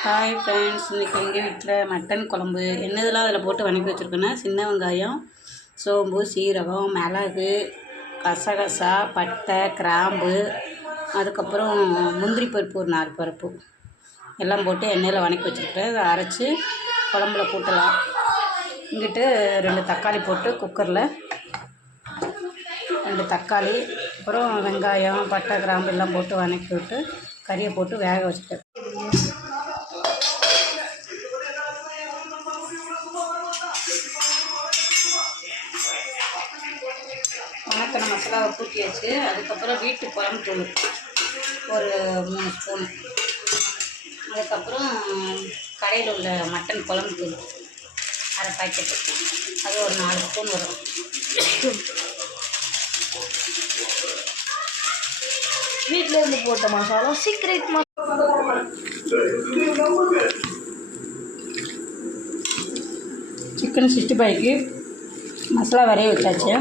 Hi friends, இன்றைக்கி எங்கள் வீட்டில் மட்டன் குழம்பு. என்னதெல்லாம் அதில் போட்டு வதக்கி வச்சுருக்கேன்னா, சின்ன வெங்காயம், சோம்பு, சீரகம், மிளகு, கசகசா, பட்டை, கிராம்பு, அதுக்கப்புறம் முந்திரி பருப்பு, ஒரு 4 பருப்பு எல்லாம் போட்டு எண்ணெயில் வதக்கி வச்சுருக்கேன். அதை அரைச்சி குழம்புல கூட்டலாம். இங்கிட்டு 2 தக்காளி போட்டு குக்கரில் 2 தக்காளி, அப்புறம் வெங்காயம், பட்டை, கிராம்பு எல்லாம் போட்டு வதக்கி விட்டு கறியை போட்டு வேக வச்சுட்டேன். வணக்கின மசாலாவை கூட்டியாச்சு. அதுக்கப்புறம் வீட்டு குழம்பு தூள் ஒரு 3 ஸ்பூன், அதுக்கப்புறம் கடையில் உள்ள மட்டன் குழம்பு தூள் அரை பாக்கெட்டு, அது ஒரு 4 ஸ்பூன் வரும். வீட்டில் இருந்து போட்ட மசாலா சீக்ரெட் சிக்கன் 65க்கு மசாலா வரைய வச்சாச்சு.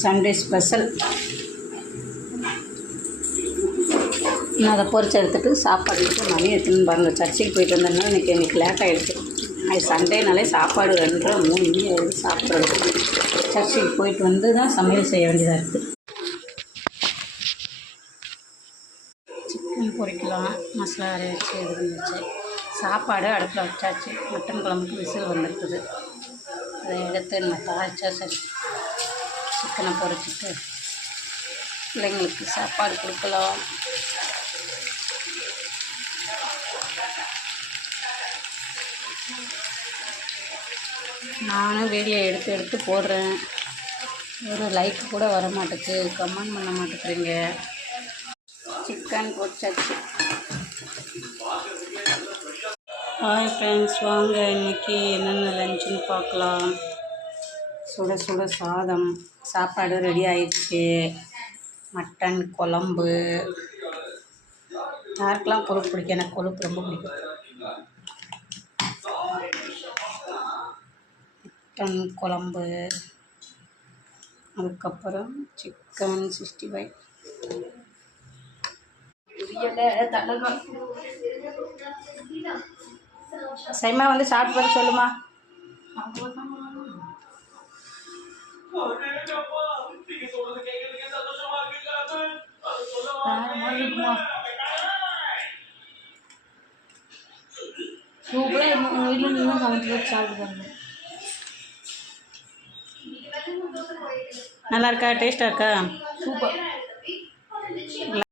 Sunday special. நான் அதை பொரிச்சு எடுத்துகிட்டு சாப்பாடு மணி எடுத்துன்னு பாருங்கள். சர்ச்சைக்கு போயிட்டு வந்ததுனால எனக்கு லேட் ஆகிடுச்சு. அது சண்டேனாலே சாப்பாடு 2 3 மணி ஆகிடுது சாப்பிட்றது. சர்ச்சைக்கு போயிட்டு வந்து தான் சமையல் செய்ய வேண்டியதாக இருக்குது. சிக்கன் பொரிக்கலாம், மசாலா வரைய வச்சு இது வந்துச்சு. சாப்பாடு அடுப்பில் வச்சாச்சு. மட்டன் குழம்புக்கு விசில் வந்துருக்குது. அதை எடுத்து நம்ம தாளிச்சா சரி. சிக்கனை பொரிச்சிட்டு பிள்ளைங்களுக்கு சாப்பாடு கொடுக்கலாம். நானும் வீடியோ எடுத்து போடுறேன். ஒரு லைக் கூட வர மாட்டேங்குது, கமெண்ட் பண்ண மாட்டேங்கிறீங்க. சிக்கன் பொரிச்சாச்சு. ஹாய் ஃப்ரெண்ட்ஸ், வாங்க இன்றைக்கி என்னென்ன லஞ்சுன்னு பார்க்கலாம். சுட சுட சாதம், சாப்பாடு ரெடி ஆயிடுச்சு. மட்டன் குழம்பு, யாருக்கெல்லாம் கொழுப்பு பிடிக்கும்? எனக்கு கொழுப்பு ரொம்ப பிடிக்கும். மட்டன் குழம்பு, அதுக்கப்புறம் சிக்கன் 65. சைமா வந்து சாப்பிட்டு வர சொல்லுமா. சூப்பராக உங்கள் வீட்டில் நீங்கள் சமைச்சு வச்சு சாப்பிடுவாங்க. நல்லா இருக்கா? டேஸ்ட்டாக இருக்கா? சூப்பர்.